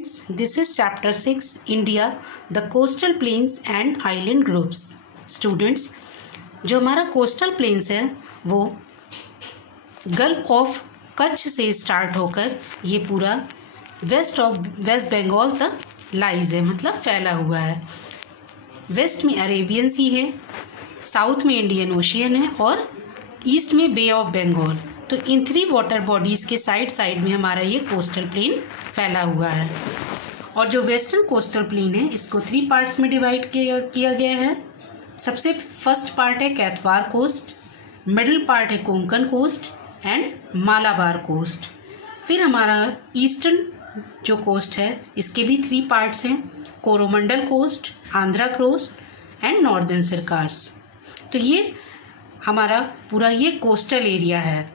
This is chapter 6 India, the coastal plains and island groups. Students, जो हमारा coastal planes है वो gulf of Kutch से स्टार्ट होकर ये पूरा वेस्ट बंगाल तक लाइज है, मतलब फैला हुआ है। वेस्ट में अरेबियन सी है, साउथ में इंडियन ओशियन है और ईस्ट में बे ऑफ बंगाल। तो इन 3 वाटर बॉडीज़ के साइड में हमारा ये कोस्टल प्लेन फैला हुआ है। और जो वेस्टर्न कोस्टल प्लेन है इसको 3 पार्ट्स में डिवाइड किया गया है। सबसे फर्स्ट पार्ट है कैथवार कोस्ट, मिडिल पार्ट है Konkan coast and Malabar coast. फिर हमारा ईस्टर्न जो कोस्ट है इसके भी 3 पार्ट्स हैं, Coromandel coast, Andhra coast and northern Circars. तो ये हमारा पूरा ये कोस्टल एरिया है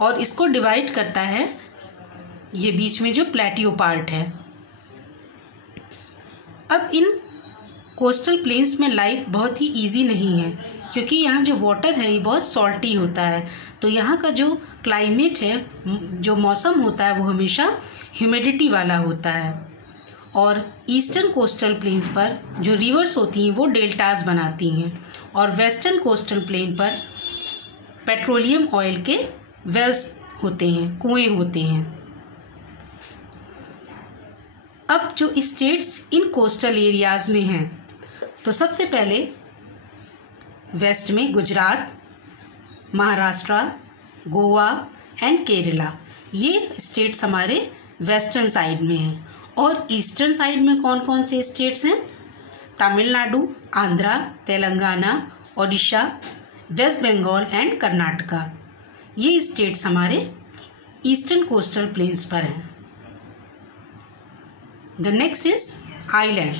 और इसको डिवाइड करता है ये बीच में जो प्लेटियो पार्ट है। अब इन कोस्टल प्लेन्स में लाइफ बहुत ही इजी नहीं है क्योंकि यहाँ जो वाटर है ये बहुत सॉल्टी होता है। तो यहाँ का जो क्लाइमेट है, जो मौसम होता है वो हमेशा ह्यूमिडिटी वाला होता है। और ईस्टर्न कोस्टल प्लेन्स पर जो रिवर्स होती हैं वो डेल्टास बनाती हैं और वेस्टर्न कोस्टल प्लेन पर पेट्रोलियम ऑयल के वेल्स होते हैं, कुएं होते हैं। अब जो स्टेट्स इन कोस्टल एरियाज़ में हैं तो सबसे पहले वेस्ट में गुजरात, महाराष्ट्र, गोवा एंड केरला, ये स्टेट्स हमारे वेस्टर्न साइड में हैं। और ईस्टर्न साइड में कौन कौन से स्टेट्स हैं? Tamil Nadu, Andhra, Telangana, Odisha, West Bengal and Karnataka. ये स्टेट्स हमारे ईस्टर्न कोस्टल प्लेन्स पर हैं। The next is island.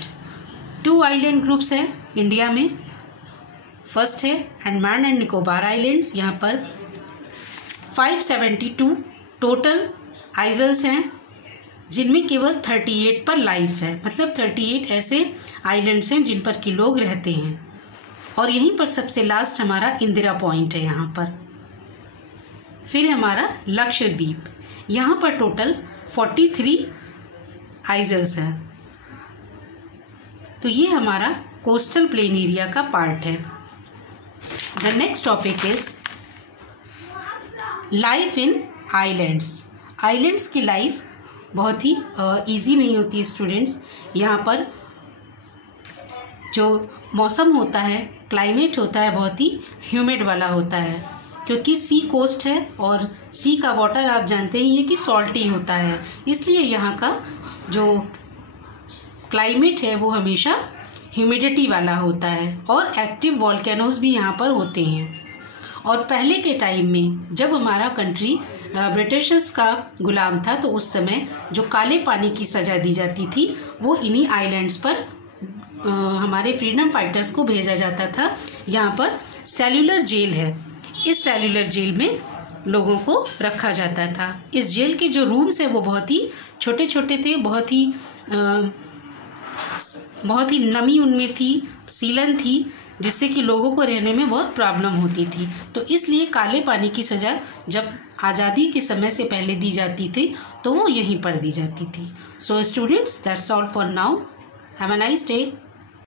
2 island groups हैं इंडिया में। फर्स्ट है अंडमान एंड निकोबार आइलैंड्स। यहाँ पर 572 टोटल आइलैंड्स हैं जिनमें केवल 38 पर लाइफ है, मतलब 38 ऐसे आइलैंड्स हैं जिन पर कि लोग रहते हैं। और यहीं पर सबसे लास्ट हमारा इंदिरा पॉइंट है यहाँ पर। फिर हमारा लक्षद्वीप, यहाँ पर टोटल 43 आइलैंड्स हैं। तो ये हमारा कोस्टल प्लेन एरिया का पार्ट है। The next topic is life in islands. Islands की लाइफ बहुत ही इजी नहीं होती स्टूडेंट्स। यहाँ पर जो मौसम होता है, क्लाइमेट होता है, बहुत ही ह्यूमिड वाला होता है क्योंकि सी कोस्ट है और सी का वाटर आप जानते ही हैं कि सॉल्टी होता है। इसलिए यहाँ का जो क्लाइमेट है वो हमेशा ह्यूमिडिटी वाला होता है और एक्टिव वॉल्केनोज भी यहाँ पर होते हैं। और पहले के टाइम में जब हमारा कंट्री ब्रिटिशर्स का गुलाम था तो उस समय जो काले पानी की सज़ा दी जाती थी वो इन्हीं आइलैंड्स पर हमारे फ्रीडम फाइटर्स को भेजा जाता था। यहाँ पर सेल्युलर जेल है, इस सेल्युलर जेल में लोगों को रखा जाता था। इस जेल के जो रूम्स हैं वो बहुत ही छोटे छोटे थे, बहुत ही नमी उनमें थी, सीलन थी, जिससे कि लोगों को रहने में बहुत प्रॉब्लम होती थी। तो इसलिए काले पानी की सज़ा जब आज़ादी के समय से पहले दी जाती थी तो वो यहीं पर दी जाती थी। So students, that's all for now. Have a nice day.